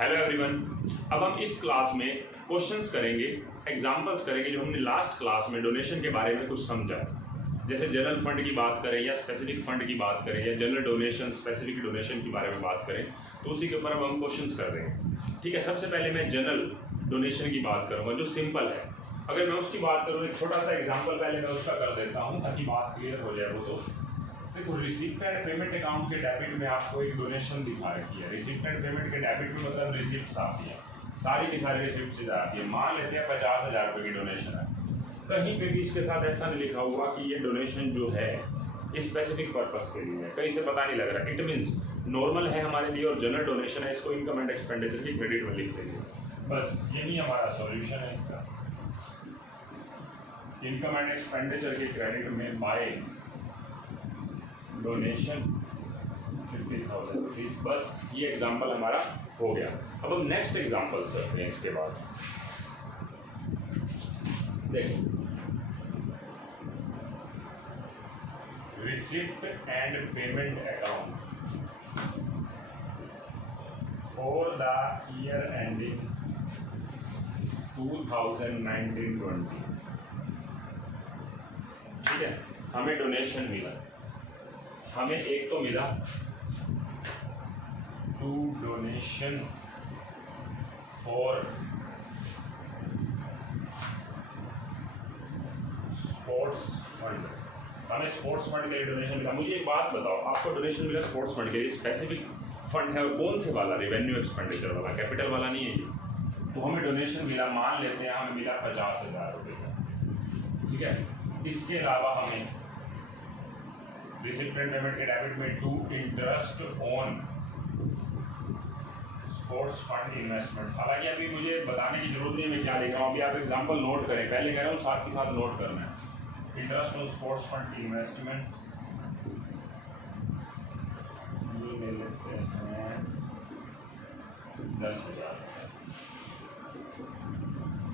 Hello everyone. अब हम इस क्लास में क्वेश्चंस करेंगे, एग्जांपल्स करेंगे जो हमने लास्ट क्लास में डोनेशन के बारे में कुछ समझा। जैसे जनरल फंड की बात करें या स्पेसिफिक फंड की बात करें या जनरल डोनेशन, स्पेसिफिक डोनेशन के बारे में बात करें, तो उसी के ऊपर अब हम क्वेश्चंस कर देंगे। ठीक है, सबसे पहले मैं जनरल डोनेशन की बात करूँगा जो सिंपल है। अगर मैं उसकी बात करूँ, एक छोटा सा एग्जाम्पल पहले मैं उसका कर देता हूँ ताकि बात क्लियर हो जाए। वो तो देखो, रिसीप्ट एंड पेमेंट अकाउंट के डेबिट में आपको एक डोनेशन दिखा रखी है। रिसीप्ट एंड पेमेंट के डेबिट में मतलब रिसिप्ट आती है, सारी की सारी रिसिप्ट सीधा आती है। मान लेते हैं 50,000 रुपये की डोनेशन है, कहीं पे भी इसके साथ ऐसा नहीं लिखा हुआ कि ये डोनेशन जो है स्पेसिफिक पर्पस के लिए है, कहीं से पता नहीं लग रहा। इट मीन्स नॉर्मल है हमारे लिए और जनरल डोनेशन है, इसको इनकम एंड एक्सपेंडिचर की क्रेडिट में लिख देंगे। बस यही हमारा सॉल्यूशन है इसका। इनकम एंड एक्सपेंडिचर के क्रेडिट में बाय डोनेशन 50,000 रुपीज। बस ये एग्जाम्पल हमारा हो गया। अब हम नेक्स्ट एग्जाम्पल्स करते हैं। इसके बाद देखो, receipt and payment account for the year ending 2019-20। ठीक है, हमें डोनेशन मिला, हमें एक तो मिला to donation for sports fund. हमें स्पोर्ट्स फंड के लिए डोनेशन मिला। मुझे एक बात बताओ, आपको डोनेशन मिला स्पोर्ट्स फंड के लिए, स्पेसिफिक फंड है और कौन से वाला? रेवेन्यू एक्सपेंडिचर वाला, कैपिटल वाला नहीं है ये। तो हमें डोनेशन मिला, मान लेते हैं हमें मिला 50,000 रुपये का। ठीक है, इसके अलावा हमें रिसिप्ट एंड पेमेंट के डेबिट में to interest on sports fund investment. हालांकि अभी मुझे बताने की जरूरत नहीं है मैं क्या लिख रहा हूँ, अभी आप एग्जांपल नोट करें। पहले कह रहा हूँ साथ के साथ नोट करना है। Interest on sports fund investment ये ले लेते हैं 10,000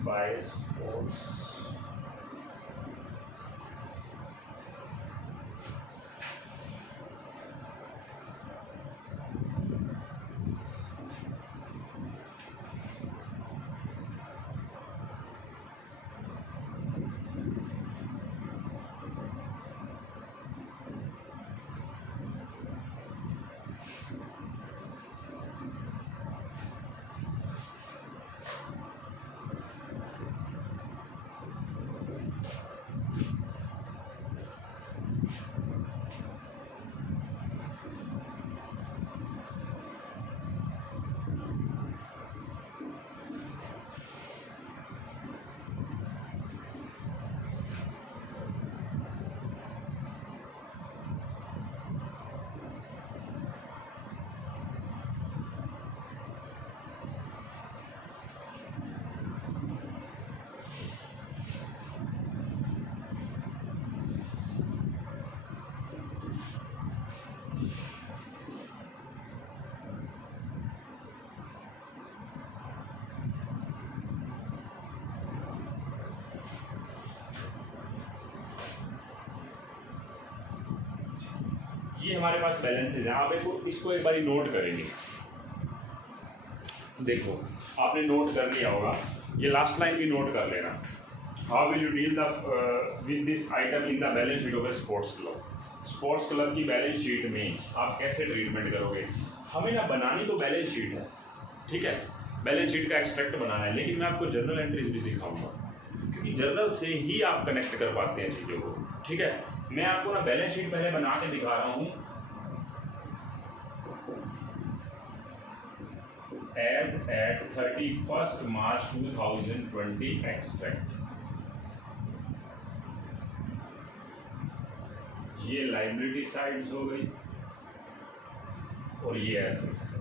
बाय स्पोर्ट्स। ये हमारे पास बैलेंसेज हैं। आप इसको एक बारी नोट करेंगे। देखो, आपने नोट कर लिया होगा, ये लास्ट लाइन भी नोट कर लेना। How will you deal with this item in the balance sheet of A sports club. Sports club की बैलेंस शीट में आप कैसे ट्रीटमेंट करोगे? हमें ना बनानी तो बैलेंस शीट है, ठीक है, बैलेंस शीट का एक्सट्रैक्ट बनाना है, लेकिन मैं आपको जर्नल एंट्रीज भी सिखाऊंगा क्योंकि जर्नल से ही आप कनेक्ट कर पाते हैं चीज़ों को। ठीक है, मैं आपको ना बैलेंस शीट पहले बना के दिखा रहा हूँ। एज एट 31 मार्च 2020 एक्सट्रैक्ट। ये लाइबिलिटी साइड्स हो गई और ये एसेट्स।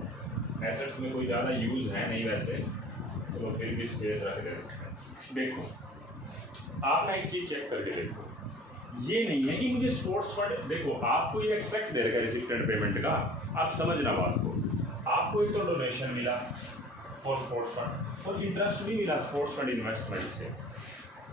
एसेट्स में कोई ज़्यादा यूज है नहीं वैसे, तो फिर भी स्पेस रख देते। देखो, आप ना एक चीज़ चेक करके देखो, ये नहीं है कि मुझे स्पोर्ट्स फंड, देखो आपको ये एक्सपेक्ट दे रखा है रिसिप्ट एंड पेमेंट का। आप समझना बात को, आपको एक तो डोनेशन मिला फॉर स्पोर्ट्स फंड और इंटरेस्ट भी मिला स्पोर्ट्स फंड इन्वेस्टमेंट से।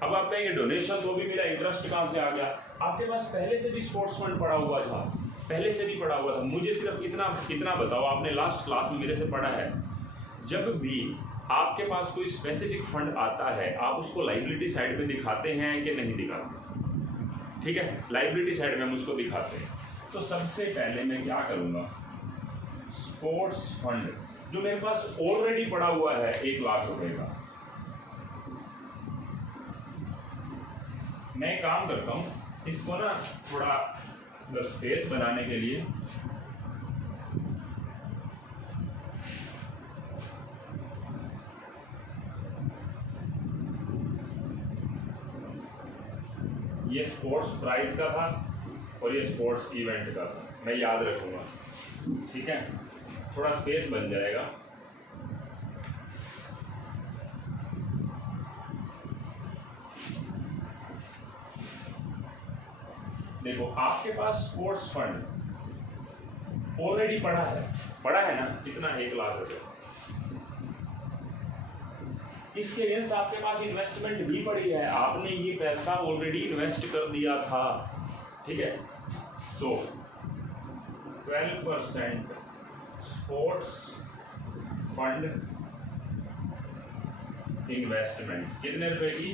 अब आप कहेंगे डोनेशन तो भी मिला, इंटरेस्ट कहाँ से आ गया? आपके पास पहले से भी स्पोर्ट्स फंड पड़ा हुआ था, पहले से भी पड़ा हुआ था। मुझे सिर्फ इतना बताओ, आपने लास्ट क्लास में मेरे से पढ़ा है जब भी आपके पास कोई स्पेसिफिक फंड आता है आप उसको लाइबिलिटी साइड पे दिखाते हैं कि नहीं दिखाते? ठीक है, लाइबिलिटी साइड में हम उसको दिखाते हैं। तो सबसे पहले मैं क्या करूँगा, स्पोर्ट्स फंड जो मेरे पास ऑलरेडी पड़ा हुआ है 1 लाख रुपए का, मैं काम करता हूँ इसको ना थोड़ा स्पेस बनाने के लिए ये स्पोर्ट्स प्राइज का था और ये स्पोर्ट्स इवेंट का था, मैं याद रखूँगा। ठीक है, थोड़ा स्पेस बन जाएगा। देखो आपके पास स्पोर्ट्स फंड ऑलरेडी पड़ा है ना, कितना 1 लाख रुपए। इसके अगेंस्ट आपके पास इन्वेस्टमेंट भी पड़ी है, आपने ये पैसा ऑलरेडी इन्वेस्ट कर दिया था। ठीक है, तो 12% स्पोर्ट्स फंड इन्वेस्टमेंट कितने रुपए की?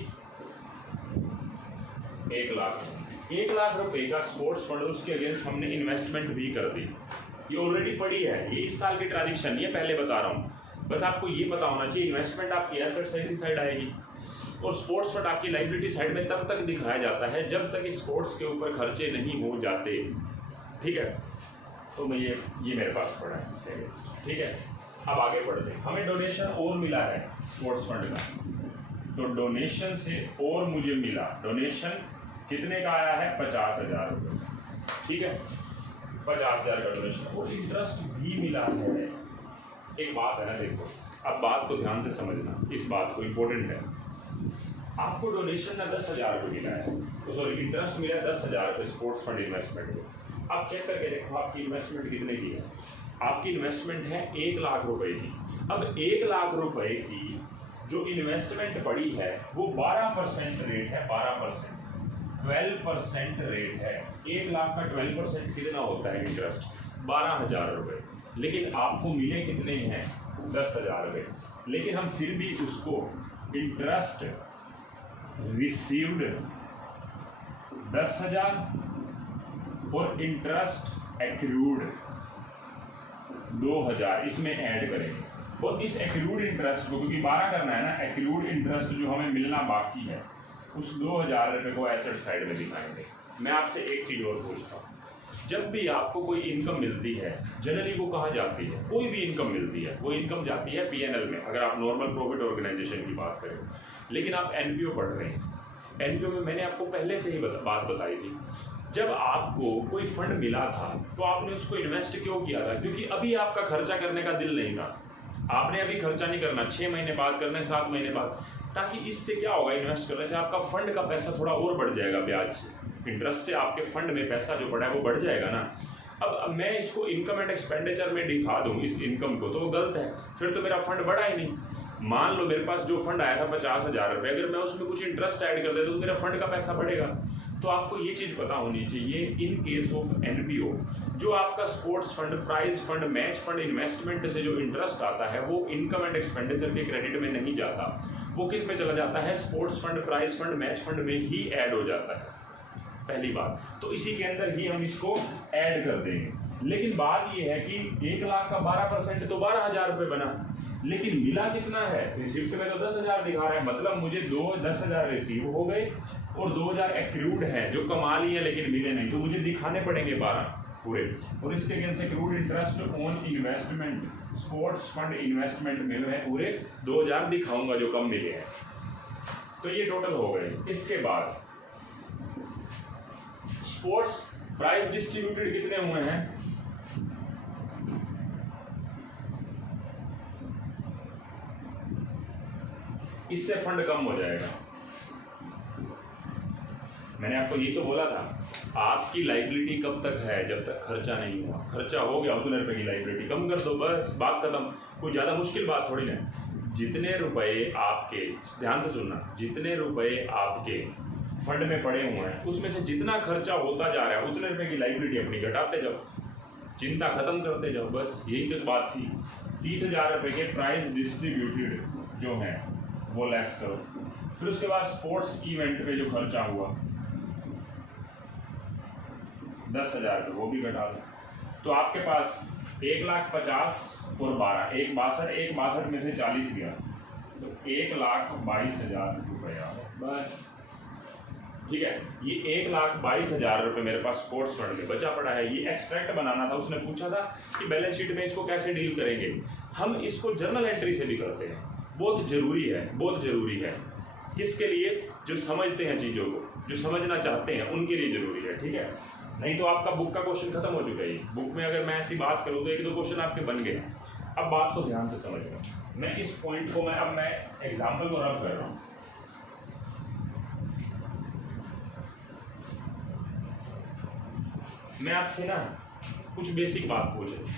1 लाख। 1 लाख रुपए का स्पोर्ट्स फंड, उसके अगेंस्ट हमने इन्वेस्टमेंट भी कर दी। ये ऑलरेडी पड़ी है, ये इस साल की ट्रांजेक्शन, ये पहले बता रहा हूँ, बस आपको ये पता होना चाहिए। इन्वेस्टमेंट आपकी एसेट्स ऐसी साइड आएगी और स्पोर्ट्स फंड आपकी लाइबिलिटी साइड में तब तक दिखाया जाता है जब तक स्पोर्ट्स के ऊपर खर्चे नहीं हो जाते। ठीक है, तो मैं ये मेरे पास पड़ा है इसके अगेंस्ट। ठीक है, अब आगे बढ़ते हैं। हमें डोनेशन और मिला है स्पोर्ट्स फंड का, तो डोनेशन से और मुझे मिला, डोनेशन कितने का आया है? 50,000 रुपये। ठीक है, 50,000 का डोनेशन और इंटरेस्ट भी मिला है। एक बात है ना, देखो अब बात को ध्यान से समझना, इस बात को इम्पोर्टेंट है। आपको डोनेशन ना 10,000 रुपये मिला है, तो सॉरी इंटरेस्ट मिला 10,000 रुपये स्पोर्ट्स फंड इन्वेस्टमेंट को। आप चेक करके देखो आपकी इन्वेस्टमेंट कितने की है। आपकी इन्वेस्टमेंट है 1 लाख रुपए की। अब 1 लाख रुपए की जो इन्वेस्टमेंट पड़ी है वो 12% रेट है, 12%, 12% रेट है। 1 लाख का 12% कितना होता है इंटरेस्ट? 12,000 रुपये। लेकिन आपको मिले कितने हैं? 10,000 रुपये। लेकिन हम फिर भी उसको इंटरेस्ट रिसीव्ड 10,000 और इंटरेस्ट एक्रूड 2,000 इसमें ऐड करेंगे। और इस एक्रूड इंटरेस्ट को, क्योंकि 12 करना है ना, एक्रूड इंटरेस्ट जो हमें मिलना बाकी है उस 2,000 रुपये को एसेट साइड में दिखाएंगे। मैं आपसे एक चीज़ और पूछता हूँ, जब भी आपको कोई इनकम मिलती है जनरली वो कहाँ जाती है? कोई भी इनकम मिलती है वो इनकम जाती है पीएनएल में, अगर आप नॉर्मल प्रॉफिट ऑर्गेनाइजेशन की बात करें। लेकिन आप एनपीओ पढ़ रहे हैं, एनपीओ में मैंने आपको पहले से ही बात बताई थी, जब आपको कोई फंड मिला था तो आपने उसको इन्वेस्ट क्यों किया था? क्योंकि अभी आपका खर्चा करने का दिल नहीं था, आपने अभी खर्चा नहीं करना, 6 महीने बाद करना है, 7 महीने बाद, ताकि इससे क्या होगा, इन्वेस्ट करने से आपका फंड का पैसा थोड़ा और बढ़ जाएगा, ब्याज से, इंटरेस्ट से आपके फंड में पैसा जो पड़ा है वो बढ़ जाएगा ना। अब मैं इसको इनकम एंड एक्सपेंडिचर में दिखा दूँ इस इनकम को, तो वो गलत है, फिर तो मेरा फंड बढ़ा ही नहीं। मान लो मेरे पास जो फंड आया था 50,000 रुपये, अगर मैं उसमें कुछ इंटरेस्ट ऐड कर देता तो मेरा फंड का पैसा बढ़ेगा। तो आपको ये चीज़ पता होनी चाहिए, इन केस ऑफ एनपीओ जो आपका sports fund, prize fund, match fund, investment से जो इंटरेस्ट आता है वो इनकम एंड एक्सपेंडिचर के क्रेडिट में नहीं जाता, वो किस में चला जाता है? Sports fund, prize fund, match fund में ही ऐड हो जाता है, पहली बात। तो इसी के अंदर ही हम इसको ऐड कर देंगे। लेकिन बात ये है कि 1 लाख का 12% तो 12,000 रुपये बना, लेकिन मिला कितना है? रिसिप्ट में तो 10,000 दिखा रहा है, मतलब मुझे 10,000 रिसीव हो गए और 2,000 एक्रूड है जो कमा लिए लेकिन मिले नहीं, तो मुझे दिखाने पड़ेंगे 12 पूरे। और इसके against accrued interest on investment, sports fund investment में मैं पूरे 2,000 दिखाऊंगा जो कम मिले हैं। तो ये टोटल हो गए। इसके बाद स्पोर्ट्स प्राइज डिस्ट्रीब्यूटेड कितने हुए हैं? इससे फंड कम हो जाएगा। मैंने आपको ये तो बोला था आपकी लाइबिलिटी कब तक है? जब तक खर्चा नहीं हुआ। खर्चा हो गया उतने रुपए की लाइबिलिटी कम कर दो, बस बात खत्म। कोई ज़्यादा मुश्किल बात थोड़ी ना। जितने रुपए आपके, ध्यान से सुनना, जितने रुपए आपके फंड में पड़े हुए हैं उसमें से जितना खर्चा होता जा रहा है उतने रुपए की लाइबिलिटी अपनी घटाते जाओ, चिंता खत्म करते जाओ, बस यही तो बात थी। 30,000 रुपये के प्राइस डिस्ट्रीब्यूटेड जो हैं वो लेस करो। फिर उसके बाद स्पोर्ट्स इवेंट पे जो खर्चा हुआ 10,000 रुपये, वो भी घटा दो। तो आपके पास 1,50,000 और 12, 1,62 में से 40 गया, तो 1,22,000 रुपया बस। ठीक है, ये 1,22,000 रुपये मेरे पास स्पोर्ट्स फंड में बचा पड़ा है। ये एक्सट्रैक्ट बनाना था, उसने पूछा था कि बैलेंस शीट में इसको कैसे डील करेंगे। हम इसको जर्नल एंट्री से भी करते हैं, बहुत ज़रूरी है, बहुत ज़रूरी है। किसके लिए? जो समझते हैं चीज़ों को, जो समझना चाहते हैं, उनके लिए ज़रूरी है। ठीक है, नहीं तो आपका बुक का क्वेश्चन खत्म हो चुका है। बुक में अगर मैं ऐसी बात करूँ तो 1-2 क्वेश्चन आपके बन गए। अब बात को ध्यान से समझना, मैं इस पॉइंट को मैं एग्जाम्पल को रब कर रहा हूँ। मैं आपसे ना कुछ बेसिक बात पूछ रहा हूँ,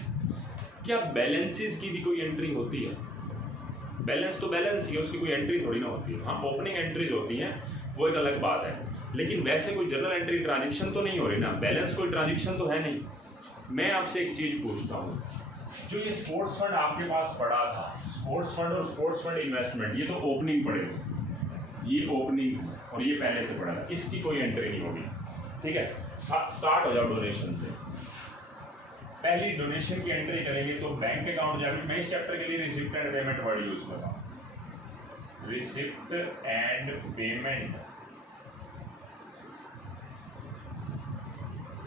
क्या बैलेंसेस की भी कोई एंट्री होती है? बैलेंस तो बैलेंस ही है, उसकी कोई एंट्री थोड़ी ना होती है। हाँ, ओपनिंग एंट्रीज होती हैं, वो एक अलग बात है, लेकिन वैसे कोई जर्नल एंट्री ट्रांजेक्शन तो नहीं हो रही ना। बैलेंस कोई ट्रांजेक्शन तो है नहीं। मैं आपसे एक चीज़ पूछता हूँ, जो ये स्पोर्ट्स फंड आपके पास पड़ा था, स्पोर्ट्स फंड और स्पोर्ट्स फंड इन्वेस्टमेंट, ये तो ओपनिंग पड़े थे, ये ओपनिंग और ये पहले से पड़ा था, इसकी कोई एंट्री नहीं होगी। ठीक है, स्टार्ट हो जाओ डोनेशन से। पहली डोनेशन की एंट्री करेंगे तो बैंक अकाउंट डेबिट। मैं इस चैप्टर के लिए receipt and payment word use कर रहा हूँ। Receipt and payment,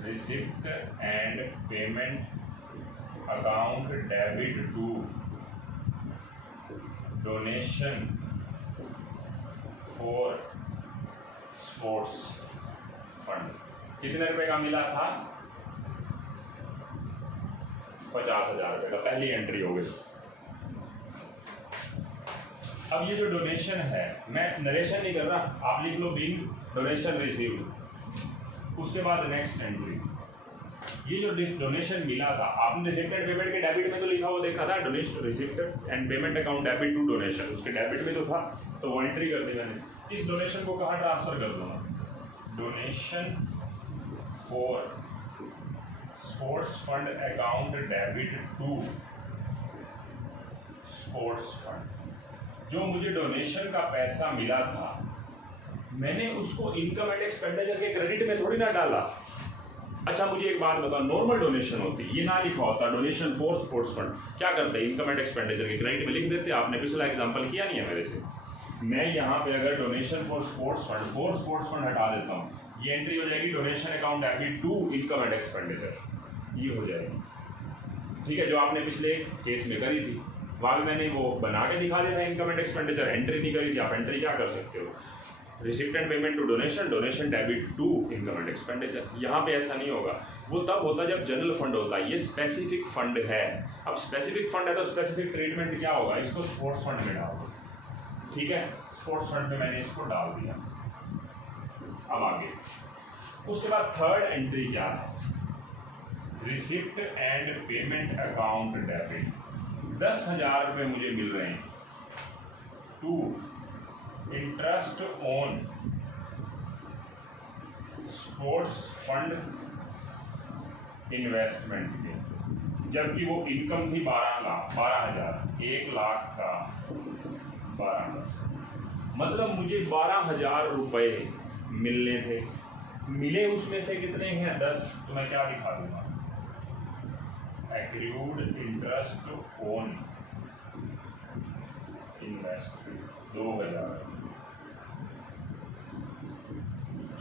receipt and payment account debit to donation for sports fund. कितने रुपए का मिला था? 50,000 रुपये का, पहली एंट्री हो गई। अब ये जो डोनेशन है, मैं नरेशन नहीं कर रहा, आप लिख लो बीइंग डोनेशन रिसीव्ड। उसके बाद नेक्स्ट एंट्री, ये जो डोनेशन मिला था, आपने रिसिप्ट एंड पेमेंट के डेबिट में तो लिखा हुआ देखा था, donation receipt and payment account debit to donation, उसके डेबिट में तो था, तो वो एंट्री कर दी मैंने। इस डोनेशन को कहाँ ट्रांसफर कर दूंगा? Donation for sports fund account debit to sports fund. जो मुझे डोनेशन का पैसा मिला था, मैंने उसको इनकम एंड एक्सपेंडिचर के क्रेडिट में थोड़ी ना डाला। अच्छा, मुझे एक बात बताओ, नॉर्मल डोनेशन होती, ये ना लिखा होता डोनेशन फॉर स्पोर्ट्स फंड, क्या करते हैं? इनकम एंड एक्सपेंडिचर के क्रेडिट में लिख देते। आपने पिछला एग्जांपल किया नहीं है मेरे से। मैं यहाँ पे अगर डोनेशन फॉर स्पोर्ट्स फंड हटा देता हूँ, ये एंट्री हो जाएगी donation account debit to income and expenditure, ये हो जाएगी। ठीक है, जो आपने पिछले केस में करी थी, वहाँ भी मैंने वो बना के दिखा दिया था इनकम एंड एक्सपेंडिचर, एंट्री नहीं करी थी। आप एंट्री क्या कर सकते हो? Receipt and payment to donation, donation debit to income and expenditure. यहाँ पे ऐसा नहीं होगा, वो तब होता जब जनरल फंड होता है। ये स्पेसिफिक फंड है। अब स्पेसिफिक फंड है तो स्पेसिफिक ट्रीटमेंट क्या होगा? इसको स्पोर्ट्स फंड में डाल दो। ठीक है, स्पोर्ट्स फंड में मैंने इसको डाल दिया। अब आगे, उसके बाद थर्ड एंट्री क्या है? Receipt and payment account debit. 10,000 रुपये मुझे मिल रहे हैं to interest on sports fund investment के, जबकि वो इनकम थी 12,000, 1 लाख का 12%। मतलब मुझे 12,000 रुपये मिलने थे, मिले उसमें से कितने हैं? 10। तो मैं क्या दिखा दूंगा? Accrued interest on investment 2,000।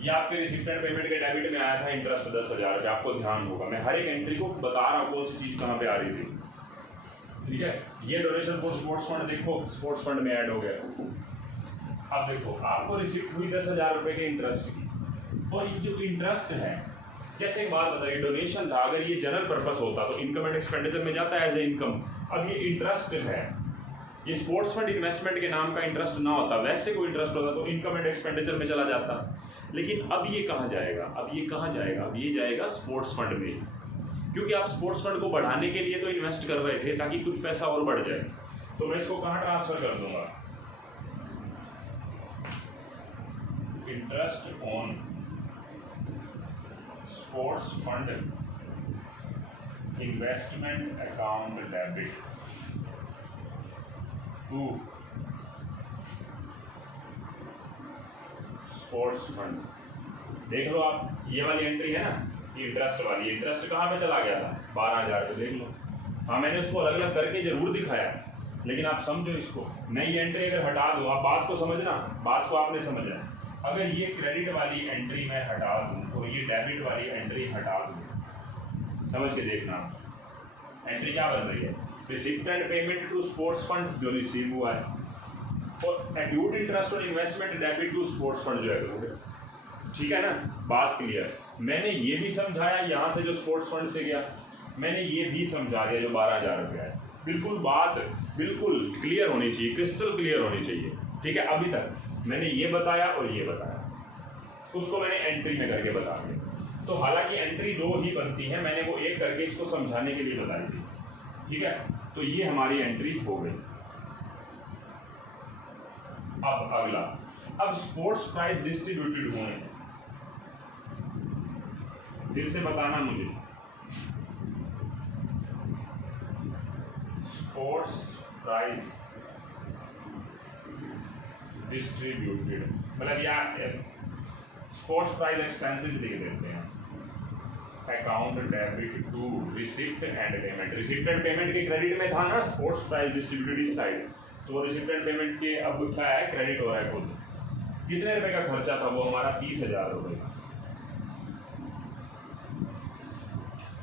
ये आपके रिसिप्ट एंड पेमेंट के डेबिट में आया था इंटरेस्ट 10,000 रुपये। आपको ध्यान होगा, मैं हर एक एंट्री को बता रहा हूँ कौन सी चीज़ कहाँ पे आ रही थी। ठीक है, ये डोनेशन फॉर स्पोर्ट्स फंड देखो स्पोर्ट्स फंड में ऐड हो गया। अब देखो, आपको रिसिप्ट हुई 10,000 रुपये के इंटरेस्ट की, और ये जो इंटरेस्ट है, जैसे एक बात बताइए, डोनेशन था, अगर ये जनरल पर्पस होता तो इनकम एंड एक्सपेंडिचर में जाता है एज ए इनकम। अब ये इंटरेस्ट है, ये स्पोर्ट्स फंड इन्वेस्टमेंट के नाम का इंटरेस्ट ना होता, वैसे कोई इंटरेस्ट होता तो इनकम एंड एक्सपेंडिचर में चला जाता। लेकिन अब ये कहाँ जाएगा? अब ये कहाँ जाएगा? अब ये जाएगा स्पोर्ट्स फंड में, क्योंकि आप स्पोर्ट्स फंड को बढ़ाने के लिए तो इन्वेस्ट कर रहे थे ताकि कुछ पैसा और बढ़ जाए। तो मैं इसको कहाँ ट्रांसफर कर दूंगा? Interest on sports fund investment account debit to sports fund. देख लो आप, ये वाली एंट्री है ना, ये इंटरेस्ट वाली, इंटरेस्ट कहाँ पे चला गया था, 12,000 पे, देख लो। हाँ, मैंने उसको अलग अलग करके जरूर दिखाया, लेकिन आप समझो इसको। मैं ये एंट्री अगर हटा दूँ, आप बात को समझना, बात को आपने समझना। अगर ये क्रेडिट वाली एंट्री मैं हटा दूँ और ये डेबिट वाली एंट्री हटा दूँ, समझ के देखना, एंट्री क्या बन रही है, receipt and payment to sports fund जो रिसीव हुआ है, और एक्यूट इंटरेस्ट और investment debit to sports fund जो है, ठीक है ना, बात क्लियर। मैंने ये भी समझाया यहाँ से जो स्पोर्ट्स फंड से गया, मैंने ये भी समझा दिया जो 12,000 रुपया है। बिल्कुल बात बिल्कुल क्लियर होनी चाहिए, क्रिस्टल क्लियर होनी चाहिए, ठीक है। अभी तक मैंने ये बताया और ये बताया, उसको मैंने एंट्री में करके बता दिया। तो हालांकि एंट्री 2 ही बनती है, मैंने वो एक करके इसको समझाने के लिए बताई थी, ठीक है। तो ये हमारी एंट्री हो गई। अब अगला, अब स्पोर्ट्स प्राइज डिस्ट्रीब्यूटेड हुए, फिर से बताना मुझे, स्पोर्ट्स प्राइज डिस्ट्रीब्यूटेड मतलब यार स्पोर्ट्स प्राइज एक्सपेंसेस लिख देते हैं, account debit to receipt and payment. Receipt and payment के क्रेडिट में था ना स्पोर्ट्स प्राइज डिस्ट्रीब्यूटेड इस साइड, तो रिसिप्ट एंड पेमेंट के अब क्या है, क्रेडिट हो रहा है खुद। कितने रुपए का खर्चा था वो हमारा, 30,000 रुपये।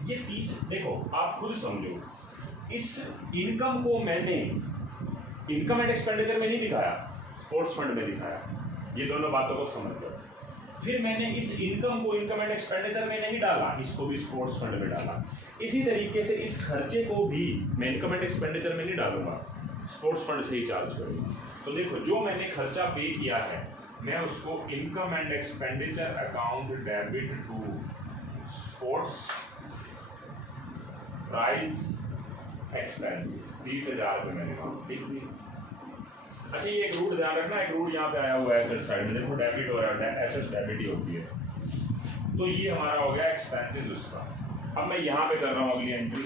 ये 30, देखो आप खुद समझो, इस इनकम को मैंने इनकम एंड एक्सपेंडिचर में नहीं दिखाया, स्पोर्ट्स फंड में दिखाया। ये दोनों बातों को समझ लो। फिर मैंने इस इनकम को इनकम एंड एक्सपेंडिचर में नहीं डाला, इसको भी स्पोर्ट्स फंड में डाला। इसी तरीके से इस खर्चे को भी मैं इनकम एंड एक्सपेंडिचर में नहीं डालूंगा, स्पोर्ट्स फंड से ही चार्ज करूँगा। तो देखो, जो मैंने खर्चा पे किया है मैं उसको income and expenditure account debit to sports prize expenses 30,000 रुपये मैंने वहाँ लिख दी। अच्छा, ये एक रूट ध्यान रखना, एक रूट यहाँ पे आया हुआ है एसेट साइड में, देखो डेबिट हो रहा है, एसेट डेबिट ही होती है। तो ये हमारा हो गया एक्सपेंसेस उसका। अब मैं यहाँ पे कर रहा हूँ अगली एंट्री,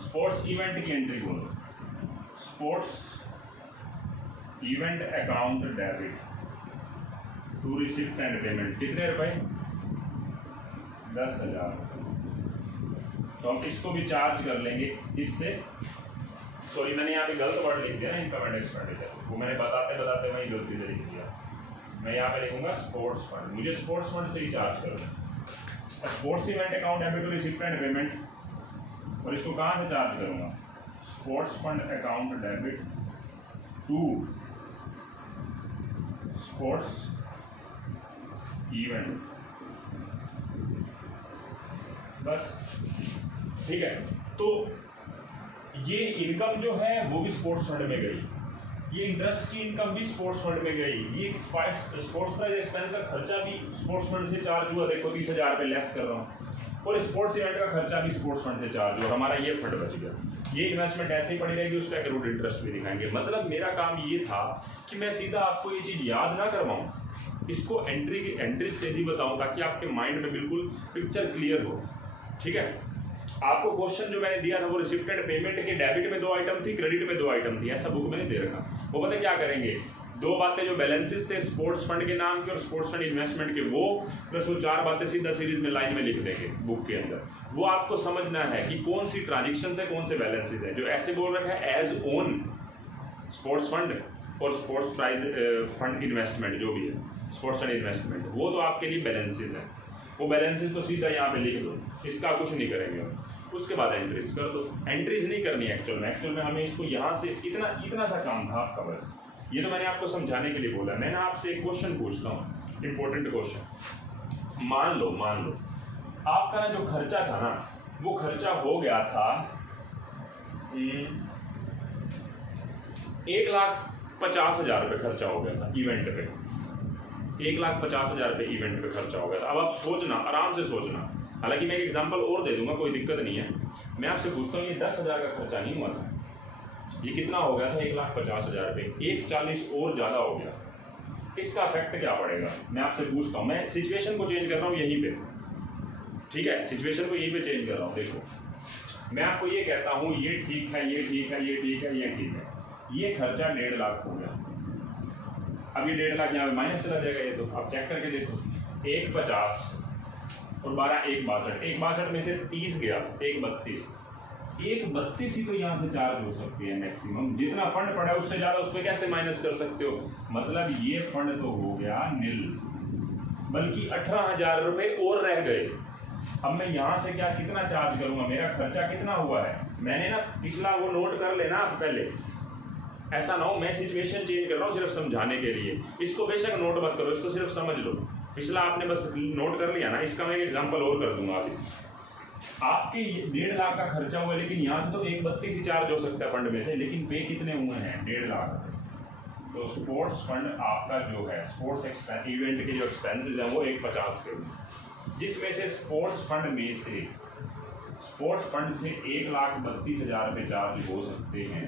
स्पोर्ट्स इवेंट की एंट्री बोलो, sports event account debit to receipt and payment. कितने रुपए, 10,000। तो हम इसको भी चार्ज कर लेंगे इससे। सॉरी, मैंने यहाँ पे गलत वर्ड लिख दिया ना, इनकम एंड एक्सपेंडिचर, वो मैंने बताते बताते वही गलती से लिख दिया। मैं यहाँ पे लिखूंगा स्पोर्ट्स फंड, मुझे स्पोर्ट्स फंड से ही चार्ज करना। Sports event account debit to receipt and payment, और इसको कहाँ से चार्ज करूँगा, sports fund account debit to sports event, बस, ठीक है। तो ये इनकम जो है वो भी स्पोर्ट्स फंड में गई, ये इंटरेस्ट की इनकम भी स्पोर्ट्स फंड में गई, ये स्पोर्ट्स प्राइज एक्सपेंस का खर्चा भी स्पोर्ट्स फंड से चार्ज हुआ, देखो 30,000 पे लेस कर रहा हूँ, और स्पोर्ट्स इवेंट का खर्चा भी स्पोर्ट्स फंड से चार्ज हुआ, हमारा ये फंड बच गया। ये इन्वेस्टमेंट ऐसे ही पड़ी रहेगी, उसका एक्रूड इंटरेस्ट भी दिखाएंगे। मतलब मेरा काम ये था कि मैं सीधा आपको ये चीज़ याद ना करवाऊँ, इसको एंट्री से भी बताऊँ, ताकि आपके माइंड में बिल्कुल पिक्चर क्लियर हो, ठीक है। आपको क्वेश्चन जो मैंने दिया था वो रिसिप्ट एंड पेमेंट के डेबिट में 2 आइटम थी, क्रेडिट में 2 आइटम थी, ऐसा बुक मैंने दे रखा। वो पता क्या करेंगे, 2 बातें जो बैलेंसेस थे स्पोर्ट्स फंड के नाम के और स्पोर्ट्स फंड इन्वेस्टमेंट के, वो प्लस वो 4 बातें सीधा सीरीज में लाइन में लिख देंगे बुक के अंदर। वो आपको समझना है कि कौन सी ट्रांजेक्शन है, कौन से बैलेंसेज है। जो ऐसे बोल रखा है एज ओन स्पोर्ट्स फंड और स्पोर्ट्स प्राइज फंड इन्वेस्टमेंट, जो भी है स्पोर्ट्स फंड इन्वेस्टमेंट, वो तो आपके लिए बैलेंसेज है। वो बैलेंसेज तो सीधा यहाँ पे लिख दो, इसका कुछ नहीं करेंगे। उसके बाद एंट्रीज कर दो, एंट्रीज नहीं करनी है एक्चुअल में हमें इसको यहाँ से इतना सा काम था आपका, बस। ये तो मैंने आपको समझाने के लिए बोला। मैं ना आपसे एक क्वेश्चन पूछता हूँ, इंपॉर्टेंट क्वेश्चन। मान लो आपका ना जो खर्चा था ना, वो खर्चा हो गया था 1,50,000 रुपये खर्चा हो गया था इवेंट पे, 1,50,000 रुपये इवेंट पे खर्चा हो गया था। अब आप सोचना, आराम से सोचना, हालांकि मैं एक एग्जांपल और दे दूंगा, कोई दिक्कत नहीं है। मैं आपसे पूछता हूँ, ये 10,000 का खर्चा नहीं हुआ था, ये कितना हो गया था, 1,50,000 रुपये, 1,40,000 और ज़्यादा हो गया। इसका इफेक्ट क्या पड़ेगा, मैं आपसे पूछता हूँ। मैं सिचुएशन को चेंज कर रहा हूँ यहीं पे, ठीक है, सिचुएशन को यहीं पे चेंज कर रहा हूँ। देखो, मैं आपको ये कहता हूँ, ये ठीक है, ये ठीक है, ये ठीक है, ये ठीक है, ये खर्चा 1.5 लाख हो गया। अब ये 1.5 लाख यहाँ पे माइनस चला जाएगा, ये तो आप चेक करके देखो, 1,50 और 12 1,62, 1,62 में से 30 गया, 1,32, 1,32 ही तो यहाँ से चार्ज हो सकती है मैक्सिमम। जितना फंड पड़ा है उससे ज़्यादा उस पर कैसे माइनस कर सकते हो? मतलब ये फंड तो हो गया नील, बल्कि 18,000 रुपये और रह गए। अब मैं यहाँ से क्या कितना चार्ज करूँगा? मेरा खर्चा कितना हुआ है? मैंने ना पिछला वो नोट कर लेना आप पहले, ऐसा ना हो मैं सिचुएशन चेंज कर रहा हूँ सिर्फ समझाने के लिए। इसको बेशक नोट मत करो, इसको सिर्फ समझ लो। पिछला आपने बस नोट कर लिया ना, इसका मैं एक एग्जांपल और कर दूंगा अभी। आपके 1.5 लाख का खर्चा हुआ, लेकिन यहाँ से तो 1,32 ही चार्ज हो सकता है फंड में से, लेकिन पे कितने हुए हैं? 1.5 लाख। तो स्पोर्ट्स फंड आपका जो है, स्पोर्ट्स इवेंट के जो एक्सपेंसेस हैं वो 1,50 के हुए, जिसमें से स्पोर्ट्स फंड से 1,32,000 रुपये चार्ज हो सकते हैं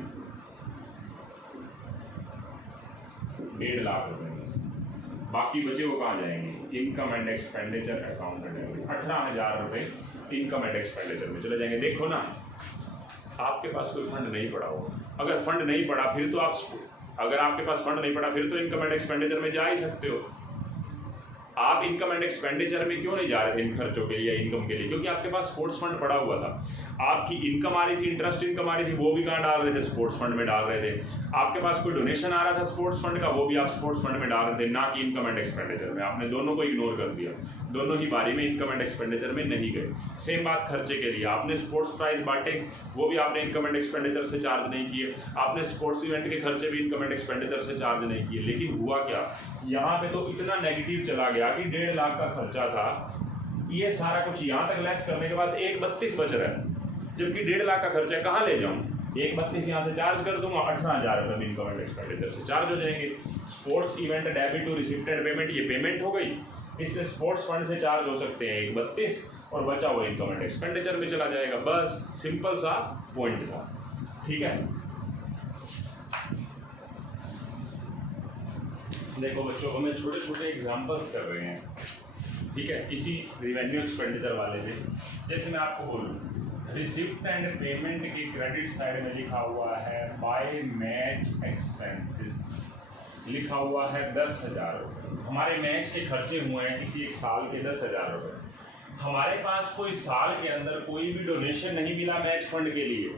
1.5 लाख रुपए में से। बाकी बचे वो कहाँ जाएंगे? इनकम एंड एक्सपेंडिचर अकाउंट में 18,000 रुपये इनकम एंड एक्सपेंडिचर में चले जाएंगे। देखो ना, आपके पास कोई फंड नहीं पड़ा हो, अगर फंड नहीं पड़ा फिर तो अगर आपके पास फंड नहीं पड़ा फिर तो इनकम एंड एक्सपेंडिचर में जा ही सकते हो। आप इनकम एंड एक्सपेंडिचर में क्यों नहीं जा रहे थे इन खर्चों के लिए या इनकम के लिए? क्योंकि आपके पास स्पोर्ट्स फंड पड़ा हुआ था। आपकी इनकम आ रही थी, इंटरेस्ट इनकम आ रही थी, वो भी कहाँ डाल रहे थे? स्पोर्ट्स फंड में डाल रहे थे। आपके पास कोई डोनेशन आ रहा था स्पोर्ट्स फंड का, वो भी आप स्पोर्ट्स फंड में डाल रहे थे, ना कि इनकम एंड एक्सपेंडिचर में। आपने दोनों को इग्नोर कर दिया, दोनों ही बारी में इनकम एंड एक्सपेंडिचर में नहीं गए। सेम बात खर्चे के लिए, आपने स्पोर्ट्स प्राइज बांटे, वो भी आपने इनकम एंड एक्सपेंडिचर से चार्ज नहीं किए। आपने स्पोर्ट्स इवेंट के खर्चे भी इनकम एंड एक्सपेंडिचर से चार्ज नहीं किए। लेकिन हुआ क्या, यहाँ पे तो इतना नेगेटिव चला गया कि 1.5 लाख का खर्चा था, ये सारा कुछ यहाँ तक लेस करने के बाद 1,32 बच रहा है, जबकि 1.5 लाख का खर्चा कहाँ ले जाऊँ? 1,32 यहाँ से चार्ज कर दूंगा, 18,000 रुपये इनकम एंड एक्सपेंडिचर से चार्ज हो जाएंगे। Sports event debit to receipted payment, ये पेमेंट हो गई, इससे स्पोर्ट्स फंड से चार्ज हो सकते हैं 1,32 और बचा हुआ इनकम एंड एक्सपेंडिचर में चला जाएगा। बस सिंपल सा पॉइंट था, ठीक है। देखो बच्चों, हमें छोटे छोटे एग्जांपल्स कर रहे हैं, ठीक है, इसी रिवेन्यू एक्सपेंडिचर वाले में। जैसे मैं आपको बोलूँ, रिसिप्ट एंड पेमेंट की क्रेडिट साइड में लिखा हुआ है बाय मैच एक्सपेंसेस, लिखा हुआ है 10,000 रुपये। हमारे मैच के खर्चे हुए हैं किसी एक साल के 10,000 रुपये। हमारे पास कोई साल के अंदर कोई भी डोनेशन नहीं मिला मैच फंड के लिए,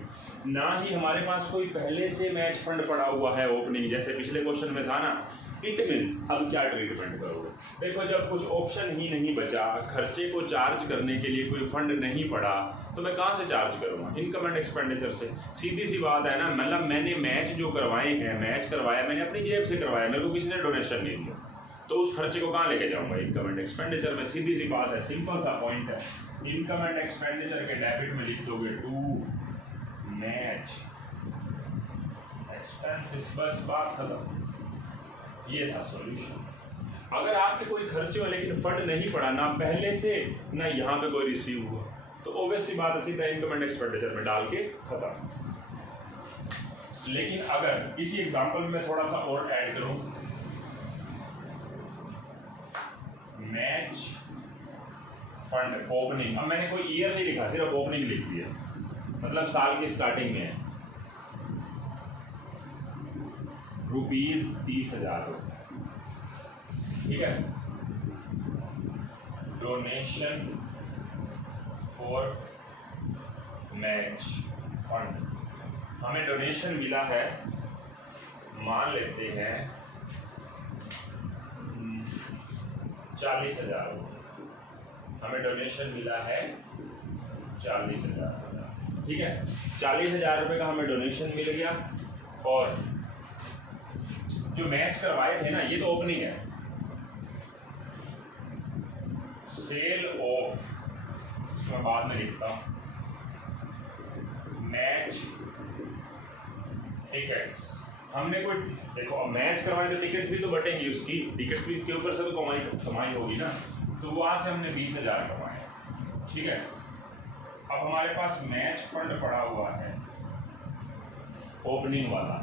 ना ही हमारे पास कोई पहले से मैच फंड पड़ा हुआ है ओपनिंग, जैसे पिछले क्वेश्चन में था ना। इट मीन्स अब क्या ट्रीटमेंट करोगे? देखो, जब कुछ ऑप्शन ही नहीं बचा, खर्चे को चार्ज करने के लिए कोई फंड नहीं पड़ा, तो मैं कहाँ से चार्ज करूँगा? इनकम एंड एक्सपेंडिचर से। सीधी सी बात है ना, मतलब मैंने मैच जो करवाए हैं, मैच करवाया मैंने अपनी जेब से करवाया, मेरे को किसी ने डोनेशन नहीं दिया, तो उस खर्चे को कहाँ लेके जाऊँगा? इनकम एंड एक्सपेंडिचर में। सीधी सी बात है, सिंपल सा पॉइंट है। इनकम एंड एक्सपेंडिचर के डेबिट में लिख दोगे टू मैच एक्सपेंसेस, बस बात खत्म। ये था सॉल्यूशन। अगर आपके कोई खर्चे हो लेकिन फंड नहीं पड़ा, ना पहले से ना यहाँ पे कोई रिसीव हुआ, तो ऑब्वियस सी बात है सीधा इनकम एंड एक्सपेंडिचर में डाल के खत्म। लेकिन अगर इसी एग्जांपल में थोड़ा सा और ऐड करूं, मैच फंड ओपनिंग, अब मैंने कोई ईयर नहीं लिखा, सिर्फ ओपनिंग लिख दिया, मतलब साल की स्टार्टिंग में है ₹30,000, ठीक है। डोनेशन फॉर मैच फंड, हमें डोनेशन मिला है, मान लेते हैं 40,000, हमें डोनेशन मिला है 40,000, ठीक है। 40,000 रुपये का हमें डोनेशन मिल गया, और जो मैच करवाए थे ना, ये तो ओपनिंग है, सेल ऑफ, इसको मैं बाद में लिखता हूँ, मैच टिकट्स। हमने कोई, देखो अब मैच करवाए तो टिकट्स भी तो बटेंगी, उसकी टिकट्स भी के ऊपर से तो कमाई होगी ना, तो वहाँ से हमने 20,000 कमाए, ठीक है। अब हमारे पास मैच फंड पड़ा हुआ है ओपनिंग वाला,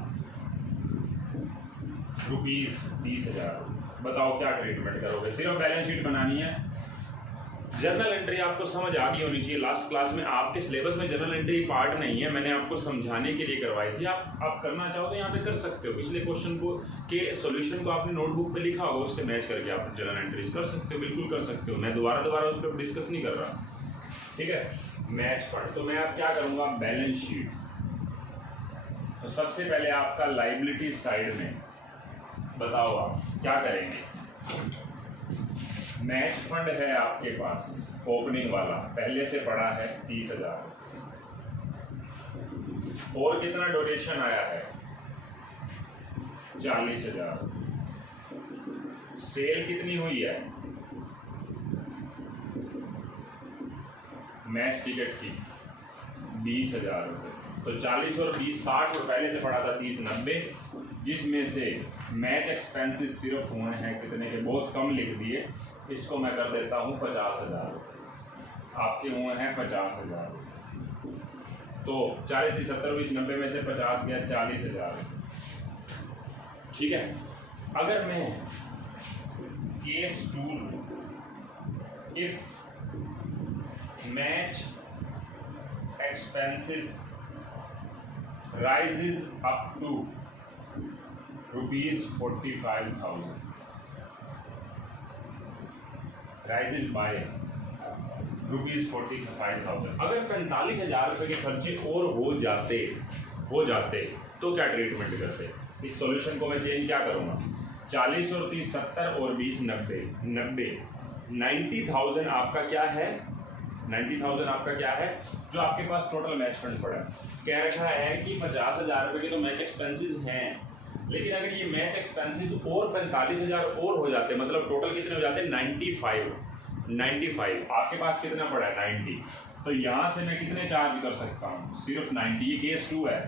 ₹20,000। बताओ क्या ट्रीटमेंट करोगे? सिर्फ बैलेंस शीट बनानी है, जर्नल एंट्री आपको समझ आ गई होनी चाहिए। लास्ट क्लास में आपके सिलेबस में जर्नल एंट्री पार्ट नहीं है, मैंने आपको समझाने के लिए करवाई थी। आप करना चाहो तो यहाँ पे कर सकते हो। पिछले क्वेश्चन को के सॉल्यूशन को आपने नोटबुक पे लिखा होगा, उससे मैच करके आप जर्नल एंट्रीज कर सकते हो, बिल्कुल कर सकते हो। मैं दोबारा उस पर डिस्कस नहीं कर रहा, ठीक है। मैच फंड, तो मैं अब क्या करूँगा, बैलेंस शीट। तो सबसे पहले आपका लाइबिलिटी साइड में बताओ आप क्या करेंगे। मैच फंड है आपके पास ओपनिंग वाला, पहले से पड़ा है 30,000, और कितना डोनेशन आया है 40,000। सेल कितनी हुई है मैच टिकट की 20,000 रुपये। तो 40 और 20 60, और पहले से पड़ा था 30 90, जिसमें से मैच एक्सपेंसेस सिर्फ हुए हैं कितने के, बहुत कम लिख दिए, इसको मैं कर देता हूँ 50,000। आपके हुए हैं 50,000, तो 40 30 70 20 90 में से 50 गया 40,000, ठीक है। अगर मैं case 2 if match expenses rises up to ₹45,000, rises by ₹45,000। अगर 45,000 रुपये के खर्चे और हो जाते तो क्या ट्रीटमेंट करते। इस सॉल्यूशन को मैं चेंज क्या करूँगा, 40 और 30 70 और 20 90 90,000 आपका क्या है, 90,000 आपका क्या है जो आपके पास टोटल मैच फंड पड़ा है। कह रखा है कि 50,000 रुपये के तो मैच एक्सपेंसेस हैं, लेकिन अगर ये मैच एक्सपेंसेस और 45,000 और हो जाते, मतलब टोटल कितने हो जाते हैं 95, आपके पास कितना पड़ा है 90, तो यहाँ से मैं कितने चार्ज कर सकता हूँ, सिर्फ 90। ये केस 2 है,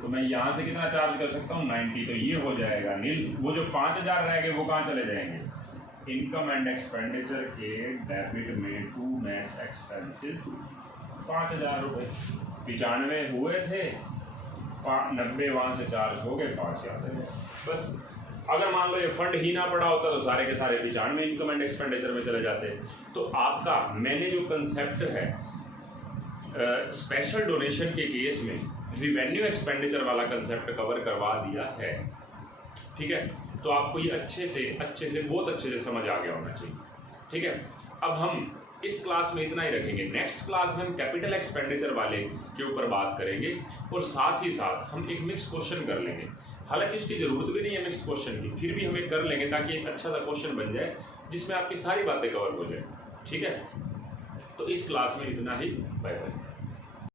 तो मैं यहाँ से कितना चार्ज कर सकता हूँ 90, तो ये हो जाएगा नील। वो जो 5,000 रह गए वो कहाँ चले जाएंगे, इनकम एंड एक्सपेंडिचर के डेबिट में टू मैच एक्सपेंसेस 5,000 रुपये। 95 हुए थे, 90 वहाँ से चार्ज हो गए, 5 याद है बस। अगर मान लो ये फंड ही ना पड़ा होता तो सारे के सारे 95 इनकम एंड एक्सपेंडिचर में चले जाते। तो आपका मैंने जो कंसेप्ट है स्पेशल डोनेशन के केस में रिवेन्यू एक्सपेंडिचर वाला कंसेप्ट कवर करवा दिया है, ठीक है। तो आपको ये अच्छे से बहुत अच्छे से समझ आ गया होना चाहिए, ठीक है। अब हम इस क्लास में इतना ही रखेंगे। नेक्स्ट क्लास में हम कैपिटल एक्सपेंडिचर वाले के ऊपर बात करेंगे, और साथ ही साथ हम एक मिक्स क्वेश्चन कर लेंगे। हालांकि उसकी ज़रूरत भी नहीं है मिक्स क्वेश्चन की, फिर भी हम एक कर लेंगे ताकि एक अच्छा सा क्वेश्चन बन जाए जिसमें आपकी सारी बातें कवर हो जाए, ठीक है। तो इस क्लास में इतना ही, बाय बाय।